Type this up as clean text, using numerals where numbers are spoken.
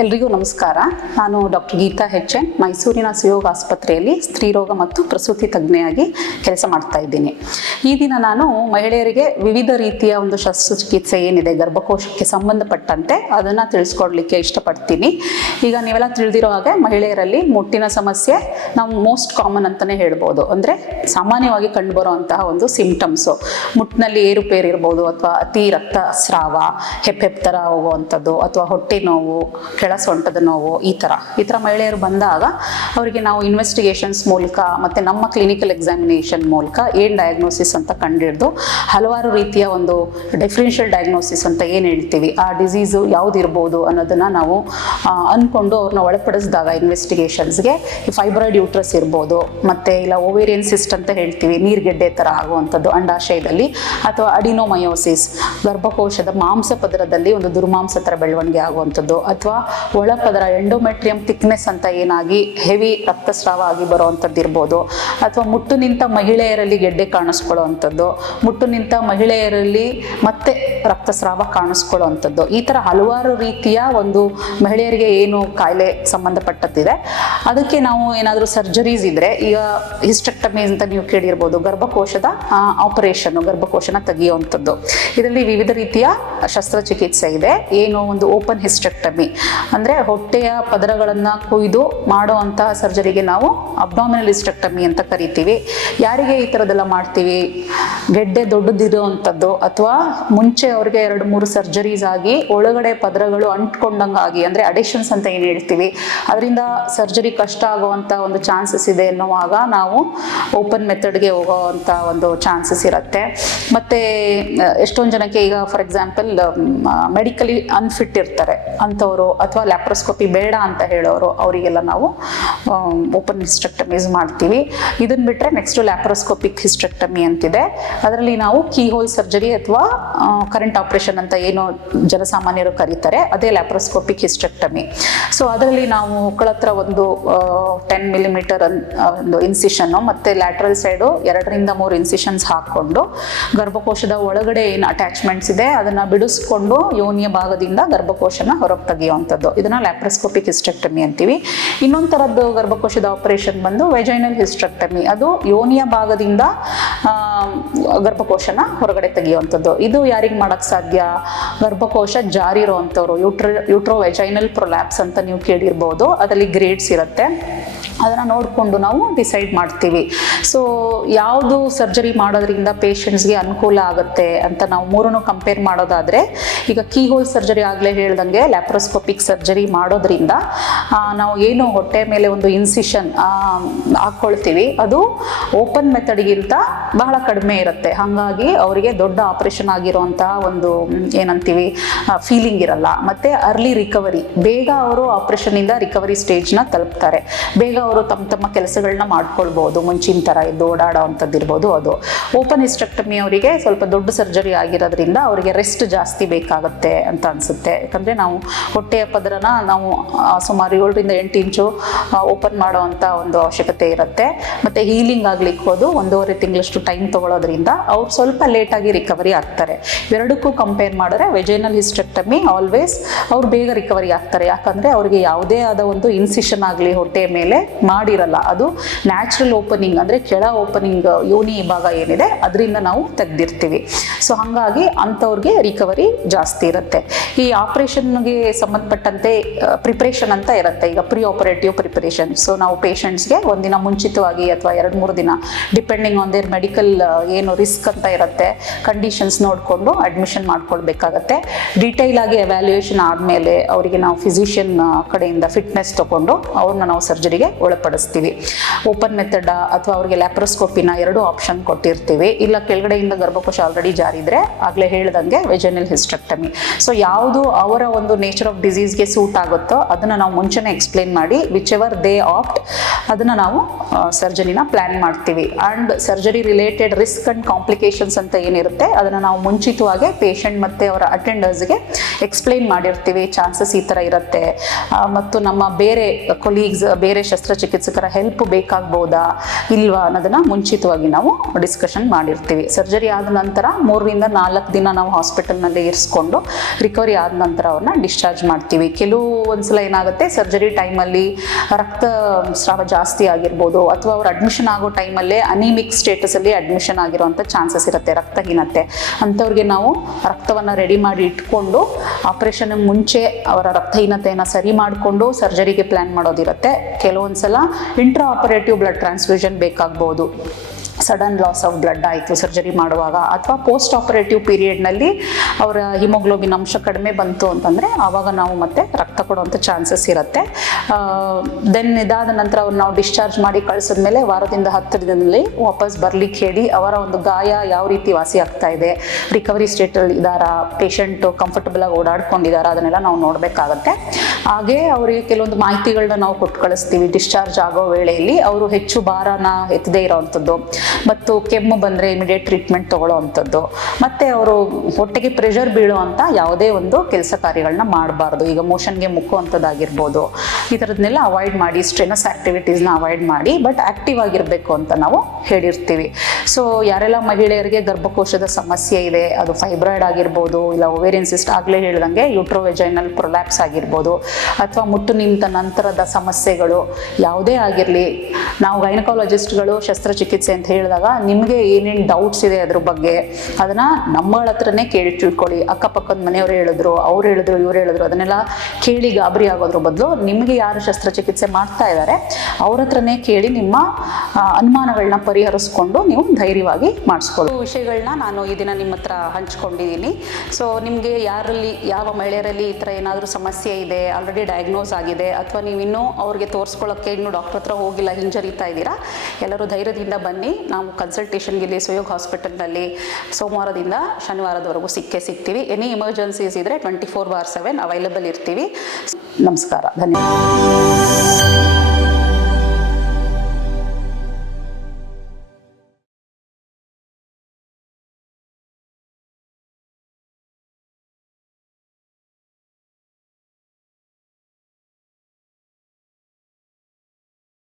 ಎಲ್ರಿಗೂ ನಮಸ್ಕಾರ. ನಾನು ಡಾಕ್ಟರ್ ಗೀತಾ ಹೆಚ್.ಎನ್. ಮೈಸೂರಿನ ಸುಯೋಗ ಆಸ್ಪತ್ರೆಯಲ್ಲಿ ಸ್ತ್ರೀರೋಗ ಮತ್ತು ಪ್ರಸೂತಿ ತಜ್ಞೆಯಾಗಿ ಕೆಲಸ ಮಾಡ್ತಾ ಇದ್ದೀನಿ. ಈ ದಿನ ನಾನು ಮಹಿಳೆಯರಿಗೆ ವಿವಿಧ ರೀತಿಯ ಒಂದು ಶಸ್ತ್ರಚಿಕಿತ್ಸೆ ಏನಿದೆ ಗರ್ಭಕೋಶಕ್ಕೆ ಸಂಬಂಧಪಟ್ಟಂತೆ ಅದನ್ನು ತಿಳಿಸ್ಕೊಡ್ಲಿಕ್ಕೆ ಇಷ್ಟಪಡ್ತೀನಿ. ಈಗ ನೀವೆಲ್ಲ ತಿಳಿದಿರೋ ಹಾಗೆ ಮಹಿಳೆಯರಲ್ಲಿ ಮುಟ್ಟಿನ ಸಮಸ್ಯೆ ನಾವು ಮೋಸ್ಟ್ ಕಾಮನ್ ಅಂತಲೇ ಹೇಳ್ಬೋದು. ಅಂದರೆ ಸಾಮಾನ್ಯವಾಗಿ ಕಂಡುಬರುವಂತಹ ಒಂದು ಸಿಂಪ್ಟಮ್ಸು ಮುಟ್ಟಿನಲ್ಲಿ ಏರುಪೇರು ಇರ್ಬೋದು, ಅಥವಾ ಅತಿ ರಕ್ತಸ್ರಾವ, ಹೆಪ್ಪೆಪ್ ಥರ ಹೋಗುವಂಥದ್ದು, ಅಥವಾ ಹೊಟ್ಟೆ ನೋವು, ಕೆಳ ಸೊಂಟದ ನೋವು, ಈ ಥರ ಮಹಿಳೆಯರು ಬಂದಾಗ ಅವರಿಗೆ ನಾವು ಇನ್ವೆಸ್ಟಿಗೇಷನ್ಸ್ ಮೂಲಕ ಮತ್ತು ನಮ್ಮ ಕ್ಲಿನಿಕಲ್ ಎಕ್ಸಾಮಿನೇಷನ್ ಮೂಲಕ ಏನು ಡಯಾಗ್ನೋಸಿಸ್ ಅಂತ ಕಂಡುಹಿಡಿದು ಹಲವಾರು ರೀತಿಯ ಒಂದು ಡಿಫ್ರೆನ್ಷಿಯಲ್ ಡಯಾಗ್ನೋಸಿಸ್ ಅಂತ ಏನು ಹೇಳ್ತೀವಿ, ಆ ಡಿಸೀಸು ಯಾವುದಿರ್ಬೋದು ಅನ್ನೋದನ್ನು ನಾವು ಅಂದ್ಕೊಂಡು ಅವ್ರನ್ನ ಒಳಪಡಿಸಿದಾಗ ಇನ್ವೆಸ್ಟಿಗೇಷನ್ಸ್ಗೆ ಈ ಫೈಬ್ರಾಯ್ಡ್ ಯೂಟ್ರಸ್ ಇರ್ಬೋದು, ಮತ್ತು ಇಲ್ಲ ಓವೇರಿಯನ್ ಸಿಸ್ಟ್ ಅಂತ ಹೇಳ್ತೀವಿ, ನೀರ್ಗೆಡ್ಡೆ ಥರ ಆಗುವಂಥದ್ದು ಅಂಡಾಶಯದಲ್ಲಿ, ಅಥವಾ ಅಡಿನೋಮಯೋಸಿಸ್ ಗರ್ಭಕೋಶದ ಮಾಂಸ ಪದರದಲ್ಲಿ ಒಂದು ದುರ್ಮಾಂಸ ಥರ ಬೆಳವಣಿಗೆ ಆಗುವಂಥದ್ದು, ಅಥವಾ ಒಳಪದರ ಎಂಡೋಮೆಟ್ರಿಯಂ ಥಿಕ್ನೆಸ್ ಅಂತ ಏನಾಗಿ ಹೆವಿ ರಕ್ತಸ್ರಾವ ಆಗಿ ಬರುವಂಥದ್ದು ಇರ್ಬೋದು, ಅಥವಾ ಮುಟ್ಟು ನಿಂತ ಮಹಿಳೆಯರಲ್ಲಿ ಗೆಡ್ಡೆ ಕಾಣಿಸ್ಕೊಳ್ಳುವಂಥದ್ದು, ಮುಟ್ಟು ನಿಂತ ಮಹಿಳೆಯರಲ್ಲಿ ಮತ್ತೆ ರಕ್ತಸ್ರಾವ ಕಾಣಿಸ್ಕೊಳ್ಳುವಂಥದ್ದು, ಈ ಥರ ಹಲವಾರು ರೀತಿಯ ಒಂದು ಮಹಿಳೆಯರಿಗೆ ಏನು ಕಾಯಿಲೆ ಸಂಬಂಧಪಟ್ಟದ್ದಿದೆ. ಅದಕ್ಕೆ ನಾವು ಏನಾದರೂ ಸರ್ಜರೀಸ್ ಇದ್ದರೆ, ಈಗ ಹಿಸ್ಟೆಕ್ಟಮಿ ಅಂತ ನೀವು ಕೇಳಿರ್ಬೋದು, ಗರ್ಭಕೋಶದ ಆಪರೇಷನ್ನು, ಗರ್ಭಕೋಶನ ತೆಗೆಯುವಂಥದ್ದು. ಇದರಲ್ಲಿ ವಿವಿಧ ರೀತಿಯ ಶಸ್ತ್ರಚಿಕಿತ್ಸೆ ಇದೆ. ಏನು ಒಂದು ಓಪನ್ ಹಿಸ್ಟೆಕ್ಟಮಿ ಅಂದರೆ ಹೊಟ್ಟೆಯ ಪದರಗಳನ್ನು ಕೊಯ್ದು ಮಾಡುವಂತಹ ಸರ್ಜರಿಗೆ ನಾವು ಅಬ್ಡಾಮಿನಲ್ ಹಿಸ್ಟೆಕ್ಟಮಿ ಅಂತ ಕರಿತೀವಿ. ಯಾರಿಗೆ ಈ ಥರದ್ದೆಲ್ಲ ಮಾಡ್ತೀವಿ? ಗೆಡ್ಡೆ ದೊಡ್ಡದಿರುವಂಥದ್ದು, ಅಥವಾ ಮುಂಚೆ ಅವ್ರಿಗೆ 2-3 ಸರ್ಜರೀಸ್ ಆಗಿ ಒಳಗಡೆ ಪದರಗಳು ಅಂಟ್ಕೊಂಡಂಗಾಗಿ, ಅಂದರೆ ಅಡಿಷನ್ಸ್ ಅಂತ ಏನು ಹೇಳ್ತೀವಿ, ಅದರಿಂದ ಸರ್ಜರಿ ಕಷ್ಟ ಆಗುವಂಥ ಒಂದು ಚಾನ್ಸಸ್ ಇದೆ ಎನ್ನುವಾಗ ನಾವು ಓಪನ್ ಮೆಥಡ್ಗೆ ಹೋಗೋವಂಥ ಒಂದು ಚಾನ್ಸಸ್ ಇರುತ್ತೆ. ಮತ್ತು ಎಷ್ಟೊಂದು ಜನಕ್ಕೆ ಈಗ ಫಾರ್ ಎಕ್ಸಾಂಪಲ್ ಮೆಡಿಕಲಿ ಅನ್ಫಿಟ್ ಇರ್ತಾರೆ ಅಂಥವರು, ಅಥವಾ ಲ್ಯಾಪ್ರೋಸ್ಕೋಪಿ ಬೇಡ ಅಂತ ಹೇಳೋರು, ಅವರಿಗೆಲ್ಲ ನಾವು ಓಪನ್ ಹಿಸ್ಟೆಕ್ಟಮೀಸ್ ಮಾಡ್ತೀವಿ. ಇದನ್ನು ಬಿಟ್ಟರೆ ನೆಕ್ಸ್ಟು ಲ್ಯಾಪ್ರೋಸ್ಕೋಪಿಕ್ ಹಿಸ್ಟೆಕ್ಟಮಿ ಅಂತಿದೆ. ಅದರಲ್ಲಿ ನಾವು ಕೀಹೋಲ್ ಸರ್ಜರಿ ಅಥವಾ ಕರೆಂಟ್ ಆಪರೇಷನ್ ಅಂತ ಏನು ಜನಸಾಮಾನ್ಯರು ಕರೀತಾರೆ, ಅದೇ ಲ್ಯಾಪ್ರೋಸ್ಕೋಪಿಕ್ ಹಿಸ್ಟೆಕ್ಟಮಿ. ಸೊ ಅದರಲ್ಲಿ ನಾವು ಹೊಕ್ಕಳ ಹತ್ರ ಒಂದು 10 ಮಿಲಿಮೀಟರ್ ಒಂದು ಇನ್ಸಿಷನ್ನು, ಮತ್ತು ಲ್ಯಾಟ್ರಲ್ ಸೈಡು 2-3 ಇನ್ಸಿಷನ್ಸ್ ಹಾಕ್ಕೊಂಡು ಗರ್ಭಕೋಶದ ಒಳಗಡೆ ಏನು ಅಟ್ಯಾಚ್ಮೆಂಟ್ಸ್ ಇದೆ ಅದನ್ನು ಬಿಡಿಸ್ಕೊಂಡು ಯೋನಿಯ ಭಾಗದಿಂದ ಗರ್ಭಕೋಶನ ಹೊರಗೆ ತೆಗೆಯುವಂಥದ್ದು, ಇದನ್ನು ಲ್ಯಾಪ್ರೋಸ್ಕೋಪಿಕ್ ಹಿಸ್ಟೆಕ್ಟಮಿ ಅಂತೀವಿ. ಇನ್ನೊಂದು ಥರದ್ದು ಗರ್ಭಕೋಶದ ಆಪರೇಷನ್ ಬಂದು ವೆಜೈನಲ್ ಹಿಸ್ಟೆಕ್ಟಮಿ, ಅದು ಯೋನಿಯ ಭಾಗದಿಂದ ಗರ್ಭಕೋಶನ ಹೊರಗಡೆ ತೆಗೆಯುವಂಥದ್ದು. ಇದು ಯಾರಿಗೆ ಮಾಡೋಕ್ಕೆ ಸಾಧ್ಯ? ಗರ್ಭಕೋಶ ಜಾರಿ ಇರೋವಂಥವ್ರು, ಯೂಟ್ರೋ ವೆಜೈನಲ್ ಪ್ರೊಲ್ಯಾಪ್ಸ್ ಅಂತ ನೀವು ಕೇಳಿರ್ಬೋದು. ಅದರಲ್ಲಿ ಗ್ರೇಡ್ಸ್ ಇರುತ್ತೆ, ಅದನ್ನು ನೋಡಿಕೊಂಡು ನಾವು ಡಿಸೈಡ್ ಮಾಡ್ತೀವಿ. ಸೊ ಯಾವುದು ಸರ್ಜರಿ ಮಾಡೋದ್ರಿಂದ ಪೇಷಂಟ್ಸ್ಗೆ ಅನುಕೂಲ ಆಗುತ್ತೆ ಅಂತ ನಾವು ಮೂರನ್ನು ಕಂಪೇರ್ ಮಾಡೋದಾದರೆ, ಈಗ ಕೀಹೋಲ್ ಸರ್ಜರಿ ಆಗಲೇ ಹೇಳ್ದಂಗೆ ಲ್ಯಾಪ್ರೋಸ್ಕೋಪಿಕ್ ಸರ್ಜರಿ ಮಾಡೋದ್ರಿಂದ ನಾವು ಏನು ಹೊಟ್ಟೆ ಮೇಲೆ ಒಂದು ಇನ್ಸಿಷನ್ ಹಾಕ್ಕೊಳ್ತೀವಿ, ಅದು ಓಪನ್ ಮೆಥಡ್ಗಿಂತ ಬಹಳ ಕಡಿಮೆ ಇರುತ್ತೆ. ಹಾಗಾಗಿ ಅವರಿಗೆ ದೊಡ್ಡ ಆಪರೇಷನ್ ಆಗಿರೋಂತಹ ಒಂದು ಏನಂತೀವಿ ಫೀಲಿಂಗ್ ಇರಲ್ಲ. ಮತ್ತು ಅರ್ಲಿ ರಿಕವರಿ, ಬೇಗ ಅವರು ಆಪರೇಷನಿಂದ ರಿಕವರಿ ಸ್ಟೇಜ್ನ ತಲುಪ್ತಾರೆ. ಬೇಗ ಅವರು ತಮ್ಮ ಕೆಲಸಗಳನ್ನ ಮಾಡ್ಕೊಳ್ಬೋದು, ಮುಂಚಿನ ಥರ ಎದ್ದು ಓಡಾಡೋ ಅಂಥದ್ದು ಇರ್ಬೋದು. ಅದು ಓಪನ್ ಹಿಸ್ಟೆಕ್ಟಮಿ ಅವರಿಗೆ ಸ್ವಲ್ಪ ದೊಡ್ಡ ಸರ್ಜರಿ ಆಗಿರೋದ್ರಿಂದ ಅವರಿಗೆ ರೆಸ್ಟ್ ಜಾಸ್ತಿ ಬೇಕಾಗುತ್ತೆ ಅಂತ ಅನಿಸುತ್ತೆ. ಯಾಕಂದರೆ ನಾವು ಹೊಟ್ಟೆಯ ಪದರನ ನಾವು ಸುಮಾರು 7-8 ಇಂಚು ಓಪನ್ ಮಾಡೋ ಅಂಥ ಒಂದು ಅವಶ್ಯಕತೆ ಇರುತ್ತೆ. ಮತ್ತು ಹೀಲಿಂಗ್ ಆಗ್ಲಿಕ್ಕೆ ಹೋದು 1.5 ತಿಂಗಳಷ್ಟು ಟೈಮ್ ತೊಗೊಳೋದ್ರಿಂದ ಅವ್ರು ಸ್ವಲ್ಪ ಲೇಟಾಗಿ ರಿಕವರಿ ಆಗ್ತಾರೆ. ಎರಡಕ್ಕೂ ಕಂಪೇರ್ ಮಾಡಿದ್ರೆ ವೆಜೈನಲ್ ಹಿಸ್ಟೆಕ್ಟಮಿ ಆಲ್ವೇಸ್ ಅವ್ರು ಬೇಗ ರಿಕವರಿ ಆಗ್ತಾರೆ. ಯಾಕಂದರೆ ಅವ್ರಿಗೆ ಯಾವುದೇ ಆದ ಒಂದು ಇನ್ಸಿಷನ್ ಆಗಲಿ ಹೊಟ್ಟೆಯ ಮೇಲೆ ಮಾಡಿರಲ್ಲ, ಅದು ನ್ಯಾಚುರಲ್ ಓಪನಿಂಗ್, ಅಂದರೆ ಕೆಳ ಓಪನಿಂಗ್ ಯೋನಿ ಭಾಗ ಏನಿದೆ ಅದರಿಂದ ನಾವು ತೆಗೆದಿರ್ತೀವಿ. ಸೊ ಹಾಗಾಗಿ ಅಂಥವ್ರಿಗೆ ರಿಕವರಿ ಜಾಸ್ತಿ ಇರುತ್ತೆ. ಈ ಆಪರೇಷನ್ಗೆ ಸಂಬಂಧಪಟ್ಟಂತೆ ಪ್ರಿಪ್ರೇಷನ್ ಅಂತ ಇರುತ್ತೆ. ಈಗ ಪ್ರೀ ಆಪರೇಟಿವ್ ಪ್ರಿಪರೇಷನ್. ಸೊ ನಾವು ಪೇಷಂಟ್ಸ್ಗೆ ಒಂದಿನ ಮುಂಚಿತವಾಗಿ ಅಥವಾ 2-3 ದಿನ ಡಿಪೆಂಡಿಂಗ್ ಆನ್ ದೇರ್ ಮೆಡಿಕಲ್ ಏನು ರಿಸ್ಕ್ ಅಂತ ಇರುತ್ತೆ, ಕಂಡೀಷನ್ಸ್ ನೋಡಿಕೊಂಡು ಅಡ್ಮಿಷನ್ ಮಾಡ್ಕೊಳ್ಬೇಕಾಗತ್ತೆ. ಡೀಟೇಲ್ ಆಗಿ ಎವ್ಯಾಲ್ಯೂಯೇಷನ್ ಆದಮೇಲೆ ಅವರಿಗೆ ನಾವು ಫಿಸಿಷಿಯನ್ ಕಡೆಯಿಂದ ಫಿಟ್ನೆಸ್ ತೊಗೊಂಡು ಅವ್ರನ್ನ ನಾವು ಸರ್ಜರಿಗೆ ಒಳಪಡಿಸ್ತೀವಿ. ಓಪನ್ ಮೆಥಡ್ ಅಥವಾ ಅವರಿಗೆ ಲ್ಯಾಪ್ರೋಸ್ಕೋಪಿನ 2 ಆಪ್ಷನ್ ಕೊಟ್ಟಿರ್ತೀವಿ. ಇಲ್ಲ ಕೆಳಗಡೆಯಿಂದ ಗರ್ಭಕೋಶ ಆಲ್ರೆಡಿ ಜಾರಿದ್ರೆ ಆಗಲೇ ಹೇಳ್ದಂಗೆ ವೆಜೈನಲ್ ಹಿಸ್ಟೆಕ್ಟಮಿ. ಸೊ ಯಾವುದು ಅವರ ಒಂದು ನೇಚರ್ ಆಫ್ ಡಿಸೀಸ್ಗೆ ಸೂಟ್ ಆಗುತ್ತೋ ಅದನ್ನು ನಾವು ಮುಂಚೆನೇ ಎಕ್ಸ್ಪ್ಲೇನ್ ಮಾಡಿ ವಿಚ್ ಎವರ್ ದೇ ಆಪ್ಟ್ ಅದನ್ನು ನಾವು ಸರ್ಜರಿನ ಪ್ಲ್ಯಾನ್ ಮಾಡ್ತೀವಿ. And surgery related risk and complications ಅಂತ ಏನಿರುತ್ತೆ ಅದನ್ನು ನಾವು ಮುಂಚಿತವಾಗಿ ಪೇಷಂಟ್ ಮತ್ತು ಅವರ ಅಟೆಂಡರ್ಸ್ಗೆ ಎಕ್ಸ್ಪ್ಲೇನ್ ಮಾಡಿರ್ತೀವಿ. ಚಾನ್ಸಸ್ ಈ ಥರ ಇರುತ್ತೆ, ಮತ್ತು ನಮ್ಮ ಬೇರೆ ಕೊಲೀಗ್ಸ್, ಬೇರೆ ಶಸ್ತ್ರಚಿಕಿತ್ಸೆ ಶಸ್ತ್ರಚಿಕಿತ್ಸಕರ ಹೆಲ್ಪ್ ಬೇಕಾಗ್ಬೋದಾ ಇಲ್ವಾ ಅನ್ನೋದನ್ನ ಮುಂಚಿತವಾಗಿ ನಾವು ಡಿಸ್ಕಷನ್ ಮಾಡಿರ್ತೀವಿ. ಸರ್ಜರಿ ಆದ ನಂತರ 3 ರಿಂದ 4 ದಿನ ನಾವು ಹಾಸ್ಪಿಟಲ್ನಲ್ಲಿ ಇರಿಸ್ಕೊಂಡು ರಿಕವರಿ ಆದ ನಂತರ ಅವ್ರನ್ನ ಡಿಸ್ಚಾರ್ಜ್ ಮಾಡ್ತೀವಿ. ಒಂದ್ಸಲ ಏನಾಗುತ್ತೆ, ಸರ್ಜರಿ ಟೈಮಲ್ಲಿ ರಕ್ತ ಸ್ರಾವ ಜಾಸ್ತಿ ಆಗಿರ್ಬೋದು, ಅಥವಾ ಅವ್ರು ಅಡ್ಮಿಷನ್ ಆಗೋ ಟೈಮಲ್ಲೇ ಅನಿಮಿಕ್ ಸ್ಟೇಟಸಲ್ಲಿ ಅಡ್ಮಿಷನ್ ಆಗಿರೋಂಥ ಚಾನ್ಸಸ್ ಇರುತ್ತೆ, ರಕ್ತಹೀನತೆ. ಅಂಥವ್ರಿಗೆ ನಾವು ರಕ್ತವನ್ನು ರೆಡಿ ಮಾಡಿ ಇಟ್ಕೊಂಡು ಆಪರೇಷನ್ ಮುಂಚೆ ಅವರ ರಕ್ತಹೀನತೆಯನ್ನು ಸರಿ ಮಾಡಿಕೊಂಡು ಸರ್ಜರಿಗೆ ಪ್ಲ್ಯಾನ್ ಮಾಡೋದಿರುತ್ತೆ. ಕೆಲವೊಂದ್ಸಲ ಇಂಟ್ರಾ ಆಪರೇಟಿವ್ ಬ್ಲಡ್ ಟ್ರಾನ್ಸ್ಫ್ಯೂಷನ್ ಬೇಕಾಗ್ಬೋದು, ಸಡನ್ ಲಾಸ್ ಆಫ್ ಬ್ಲಡ್ ಆಯಿತು ಸರ್ಜರಿ ಮಾಡುವಾಗ, ಅಥವಾ ಪೋಸ್ಟ್ ಆಪರೇಟಿವ್ ಪೀರಿಯಡ್ನಲ್ಲಿ ಅವರ ಹಿಮೋಗ್ಲೋಬಿನ್ ಅಂಶ ಕಡಿಮೆ ಬಂತು ಅಂತಂದರೆ ಆವಾಗ ನಾವು ಮತ್ತೆ ರಕ್ತ ಕೊಡುವಂಥ ಚಾನ್ಸಸ್ ಇರುತ್ತೆ. ದೆನ್ ಇದಾದ ನಂತರ ಅವ್ರು ನಾವು ಡಿಸ್ಚಾರ್ಜ್ ಮಾಡಿ ಕಳಿಸಿದ್ಮೇಲೆ ವಾರದಿಂದ 10 ದಿನದಲ್ಲಿ ವಾಪಸ್ ಬರ್ಲಿಕ್ಕೆ ಹೇಳಿ ಅವರ ಒಂದು ಗಾಯ ಯಾವ ರೀತಿ ವಾಸಿ ಆಗ್ತಾ ಇದೆ, ರಿಕವರಿ ಸ್ಟೇಟಲ್ಲಿ ಇದ್ದಾರಾ, ಪೇಷಂಟು ಕಂಫರ್ಟಬಲ್ ಆಗಿ ಓಡಾಡ್ಕೊಂಡಿದ್ದಾರಾ, ಅದನ್ನೆಲ್ಲ ನಾವು ನೋಡಬೇಕಾಗತ್ತೆ. ಹಾಗೆ ಅವರಿಗೆ ಕೆಲವೊಂದು ಮಾಹಿತಿಗಳನ್ನ ನಾವು ಕೊಟ್ಟು ಕಳಿಸ್ತೀವಿ. ಡಿಸ್ಚಾರ್ಜ್ ಆಗೋ ವೇಳೆಯಲ್ಲಿ ಅವರು ಹೆಚ್ಚು ಭಾರನ ಎತ್ತದೇ ಇರೋವಂಥದ್ದು, ಮತ್ತು ಕೆಮ್ಮು ಬಂದರೆ ಇಮಿಡಿಯೇಟ್ ಟ್ರೀಟ್ಮೆಂಟ್ ತಗೊಳ್ಳೋ ಅಂಥದ್ದು, ಮತ್ತು ಅವರು ಹೊಟ್ಟೆಗೆ ಪ್ರೆಷರ್ ಬೀಳುವಂಥ ಯಾವುದೇ ಒಂದು ಕೆಲಸ ಕಾರ್ಯಗಳನ್ನ ಮಾಡಬಾರ್ದು. ಈಗ ಮೋಷನ್ಗೆ ಮುಕ್ಕುವಂಥದ್ದಾಗಿರ್ಬೋದು, ಈ ಥರದನ್ನೆಲ್ಲ ಅವಾಯ್ಡ್ ಮಾಡಿ, ಸ್ಟ್ರೆನಸ್ ಆ್ಯಕ್ಟಿವಿಟೀಸ್ನ ಅವಾಯ್ಡ್ ಮಾಡಿ, ಬಟ್ ಆ್ಯಕ್ಟಿವ್ ಆಗಿರಬೇಕು ಅಂತ ನಾವು ಹೇಳಿರ್ತೀವಿ. ಸೊ ಯಾರೆಲ್ಲ ಮಹಿಳೆಯರಿಗೆ ಗರ್ಭಕೋಶದ ಸಮಸ್ಯೆ ಇದೆ, ಅದು ಫೈಬ್ರಾಯ್ಡ್ ಆಗಿರ್ಬೋದು, ಇಲ್ಲ ಓವೇರಿಯನ್ ಸಿಸ್ಟ್, ಆಗಲೇ ಹೇಳ್ದಂಗೆ ಯೂಟ್ರೋವೆಜೈನಲ್ ಪ್ರೊಲ್ಯಾಪ್ಸ್ ಆಗಿರ್ಬೋದು, ಅಥವಾ ಮುಟ್ಟು ನಿಂತ ನಂತರದ ಸಮಸ್ಯೆಗಳು ಯಾವುದೇ ಆಗಿರಲಿ, ನಾವು ಗೈನಕಾಲಜಿಸ್ಟ್ಗಳು ಶಸ್ತ್ರಚಿಕಿತ್ಸೆ ಅಂತ ಹೇಳಿದಾಗ ನಿಮಗೆ ಏನೇನು ಡೌಟ್ಸ್ ಇದೆ ಅದ್ರ ಬಗ್ಗೆ ಅದನ್ನು ನಮ್ಮಗಳ ಹತ್ರನೇ ಕೇಳಿ ತಿಳ್ಕೊಳ್ಳಿ. ಅಕ್ಕಪಕ್ಕದ ಮನೆಯವರು ಹೇಳಿದ್ರು, ಅವ್ರು ಹೇಳಿದ್ರು, ಇವ್ರು ಹೇಳಿದ್ರು, ಅದನ್ನೆಲ್ಲ ಕೇಳಿ ಗಾಬರಿ ಆಗೋದ್ರ ಬದಲು ನಿಮಗೆ ಯಾರು ಶಸ್ತ್ರಚಿಕಿತ್ಸೆ ಮಾಡ್ತಾ ಇದ್ದಾರೆ ಅವ್ರ ಹತ್ರನೇ ಕೇಳಿ ನಿಮ್ಮ ಅನುಮಾನಗಳನ್ನ ಪರಿಹರಿಸ್ಕೊಂಡು ನೀವು ಧೈರ್ಯವಾಗಿ ಮಾಡಿಸ್ಕೊಳ್ಳೋ ವಿಷಯಗಳನ್ನ ನಾನು ಈ ದಿನ ನಿಮ್ಮ ಹತ್ರ ಹಂಚ್ಕೊಂಡಿದ್ದೀನಿ. ಸೊ ನಿಮಗೆ ಯಾರಲ್ಲಿ, ಯಾವ ಮಹಿಳೆಯರಲ್ಲಿ ಈ ಥರ ಏನಾದರೂ ಸಮಸ್ಯೆ ಇದೆ, ಆಲ್ರೆಡಿ ಡಯಾಗ್ನೋಸ್ ಆಗಿದೆ, ಅಥವಾ ನೀವು ಇನ್ನೂ ಅವ್ರಿಗೆ ತೋರಿಸ್ಕೊಳ್ಳೋಕ್ಕೆ ಇನ್ನೂ ಡಾಕ್ಟರ್ ಹತ್ರ ಹೋಗಿಲ್ಲ, ಹಿಂಜರಿತಾ ಇದ್ದೀರಾ, ಎಲ್ಲರೂ ಧೈರ್ಯದಿಂದ ಬನ್ನಿ. ನಾವು ಕನ್ಸಲ್ಟೇಷನ್ಗೆ ಇಲ್ಲಿ ಸುಯೋಗ್ ಹಾಸ್ಪಿಟಲ್ನಲ್ಲಿ ಸೋಮವಾರದಿಂದ ಶನಿವಾರದವರೆಗೂ ಸಿಗ್ತೀವಿ. ಎನಿ ಎಮರ್ಜೆನ್ಸೀಸ್ ಇದ್ದರೆ 24/7 ಅವೈಲಬಲ್ ಇರ್ತೀವಿ. ನಮಸ್ಕಾರ, ಧನ್ಯವಾದ.